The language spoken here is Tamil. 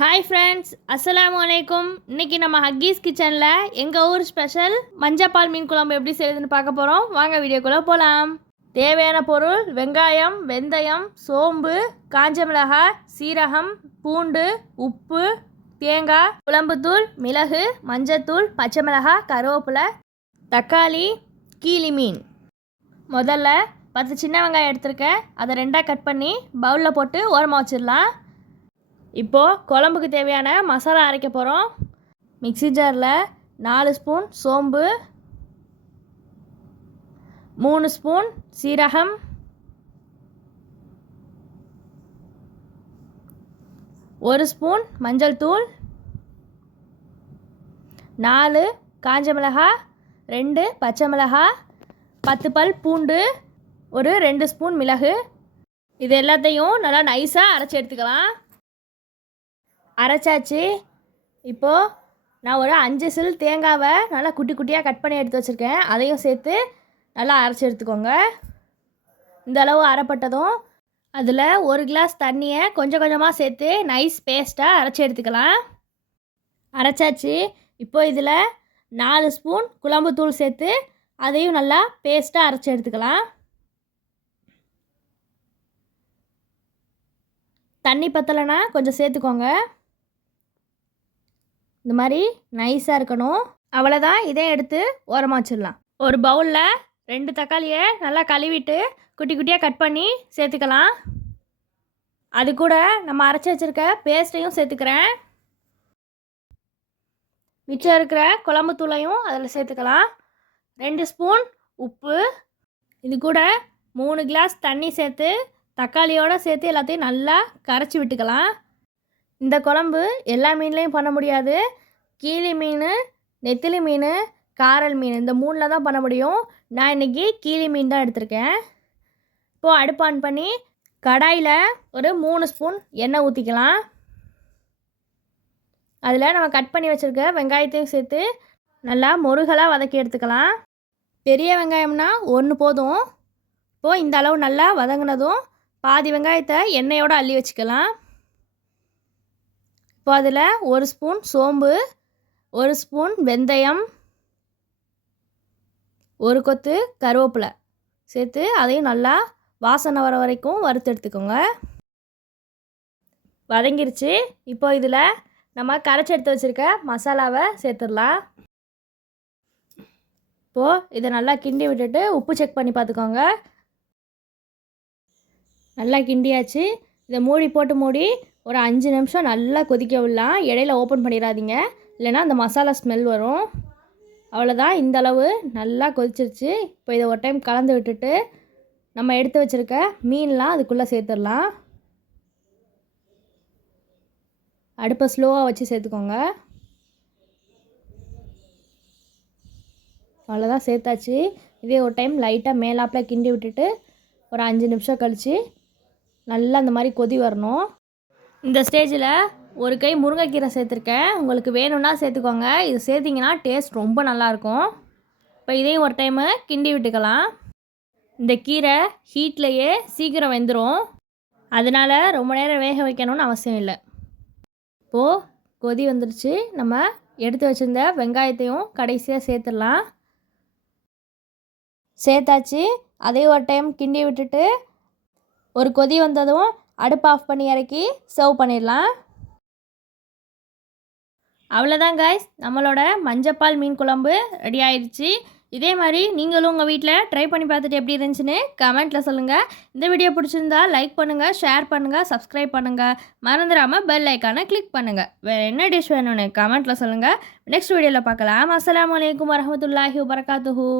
ஹாய் ஃப்ரெண்ட்ஸ், அஸ்ஸலாமு அலைக்கும். இன்றைக்கி நம்ம ஹக்கீஸ் கிச்சனில் எங்கள் ஊர் ஸ்பெஷல் மஞ்சப்பால் மீன் குழம்பு எப்படி செய்யுதுன்னு பார்க்க போகிறோம். வாங்க வீடியோக்குள்ளே போகலாம். தேவையான பொருள்: வெங்காயம், வெந்தயம், சோம்பு, காஞ்ச மிளகாய், சீரகம், பூண்டு, உப்பு, தேங்காய், குழம்புத்தூள், மிளகு, மஞ்சத்தூள், பச்சை மிளகாய், கருவேப்பிலை, தக்காளி, கீழி மீன். முதல்ல 10 சின்ன வெங்காயம் எடுத்திருக்கேன். அதை 2ஆக கட் பண்ணி பவுலில் போட்டு ஓரமாக வச்சிடலாம். இப்போது குழம்புக்கு தேவையான மசாலா அரைக்க போகிறோம். மிக்ஸி ஜாரில் 4 ஸ்பூன் சோம்பு, 3 ஸ்பூன் சீரகம், 1 ஸ்பூன் மஞ்சள் தூள், 4 காஞ்ச மிளகாய், 2 பச்சை மிளகாய், 10 பல் பூண்டு, ஒரு 2 ஸ்பூன் மிளகு. இது எல்லாத்தையும் நல்லா நைஸாக அரைச்சி எடுத்துக்கலாம். அரைச்சாச்சு. இப்போது நான் ஒரு 5 சில் தேங்காவை நல்லா குட்டி குட்டியாக கட் பண்ணி எடுத்து வச்சுருக்கேன். அதையும் சேர்த்து நல்லா அரைச்சி எடுத்துக்கோங்க. இந்த அளவு அரைப்பட்டதும் அதில் 1 கிளாஸ் தண்ணியை கொஞ்சம் கொஞ்சமாக சேர்த்து நைஸ் பேஸ்ட்டாக அரைச்சி எடுத்துக்கலாம். அரைச்சாச்சு. இப்போது இதில் 4 ஸ்பூன் குழம்பு தூள் சேர்த்து அதையும் நல்லா பேஸ்ட்டாக அரைச்சி எடுத்துக்கலாம். தண்ணி பத்தலைன்னா கொஞ்சம் சேர்த்துக்கோங்க. இந்த மாதிரி நைஸாக இருக்கணும். அவ்வளோதான். இதை எடுத்து ஓரமாக வச்சிடலாம். ஒரு பவுலில் 2 தக்காளியை நல்லா கழுவிட்டு குட்டி குட்டியாக கட் பண்ணி சேர்த்துக்கலாம். அது கூட நம்ம அரைச்சி வச்சுருக்க பேஸ்ட்டையும் சேர்த்துக்கிறேன். மிச்சம் இருக்கிற குழம்பு தூளையும் அதில் சேர்த்துக்கலாம். 2 ஸ்பூன் உப்பு. இது கூட 3 கிளாஸ் தண்ணி சேர்த்து தக்காளியோடு சேர்த்து எல்லாத்தையும் நல்லா கரைச்சி விட்டுக்கலாம். இந்த குழம்பு எல்லா மீன்லேயும் பண்ண முடியாது. கீழி மீன், நெத்திலி மீன், காரல் மீன், இந்த 3ல் தான் பண்ண முடியும். நான் இன்றைக்கி கீழி மீன் தான் எடுத்திருக்கேன். இப்போது அடுப்பு ஆன் பண்ணி கடாயில் ஒரு 3 ஸ்பூன் எண்ணெய் ஊற்றிக்கலாம். அதில் நம்ம கட் பண்ணி வச்சுருக்க வெங்காயத்தையும் சேர்த்து நல்லா முருகலாக வதக்கி எடுத்துக்கலாம். பெரிய வெங்காயம்னா 1 போதும். இப்போது இந்த அளவு நல்லா வதங்கினதும் பாதி வெங்காயத்தை எண்ணெயோடு அள்ளி வச்சுக்கலாம். இப்போ அதில் 1 ஸ்பூன் சோம்பு, 1 ஸ்பூன் வெந்தயம், 1 கொத்து கருவேப்பிலை சேர்த்து அதையும் நல்லா வாசனை வர வரைக்கும் வறுத்து எடுத்துக்கோங்க. வதங்கிருச்சு. இப்போ இதில் நம்ம கரைச்சி எடுத்து வச்சுருக்க மசாலாவை சேர்த்துடலாம். இப்போது இதை நல்லா கிண்டி விட்டுட்டு உப்பு செக் பண்ணி பார்த்துக்கோங்க. நல்லா கிண்டியாச்சு. இதை மூடி ஒரு 5 நிமிஷம் நல்லா கொதிக்க விடலாம். இடையில ஓப்பன் பண்ணிடாதீங்க, இல்லைன்னா அந்த மசாலா ஸ்மெல் வரும். அவ்வளோதான். இந்தளவு நல்லா கொதிச்சிருச்சு. இப்போ இதை ஒரு டைம் கலந்து விட்டுட்டு நம்ம எடுத்து வச்சுருக்க மீன்லாம் அதுக்குள்ளே சேர்த்துடலாம். அடுப்பை ஸ்லோவாக வச்சு சேர்த்துக்கோங்க. அவ்வளோதான், சேர்த்தாச்சு. இதே ஒரு டைம் லைட்டாக மேலாப்பில் கிண்டி விட்டுட்டு ஒரு 5 நிமிஷம் கழித்து நல்லா அந்த மாதிரி கொதி வரணும். இந்த ஸ்டேஜில் ஒரு கை முருங்கைக்கீரை சேர்த்துருக்கேன். உங்களுக்கு வேணும்னா சேர்த்துக்கோங்க. இது சேர்த்திங்கன்னா டேஸ்ட் ரொம்ப நல்லாயிருக்கும். இப்போ இதையும் ஒரு டைமு கிண்டி விட்டுக்கலாம். இந்த கீரை ஹீட்லேயே சீக்கிரம் வெந்துடும், அதனால் ரொம்ப நேரம் வேக வைக்கணும்னு அவசியம் இல்லை. இப்போது கொதி வந்துடுச்சு. நம்ம எடுத்து வச்சுருந்த வெங்காயத்தையும் கடைசியாக சேர்த்துடலாம். சேர்த்தாச்சு. அதையும் ஒரு டைம் கிண்டி விட்டுட்டு ஒரு கொதி வந்ததும் அடுப்பு ஆஃப் பண்ணி இறக்கி சர்வ் பண்ணிடலாம். அவ்வளோதான் கைஸ், நம்மளோட மஞ்சப்பால் மீன் குழம்பு ரெடி ஆயிடுச்சு. இதே மாதிரி நீங்களும் உங்கள் வீட்டில் ட்ரை பண்ணி பார்த்துட்டு எப்படி இருந்துச்சுன்னு கமெண்ட்டில் சொல்லுங்கள். இந்த வீடியோ பிடிச்சிருந்தா லைக் பண்ணுங்கள், ஷேர் பண்ணுங்கள், சப்ஸ்கிரைப் பண்ணுங்கள். மறந்துடாமல் பெல் ஐக்கானை கிளிக் பண்ணுங்கள். வேறு என்ன டிஷ் வேணும்னு கமெண்ட்டில் சொல்லுங்கள். நெக்ஸ்ட் வீடியோவில் பார்க்கலாம். அஸ்ஸலாமு அலைக்கும் வரஹ்மத்துல்லாஹி வபரகாத்துஹு.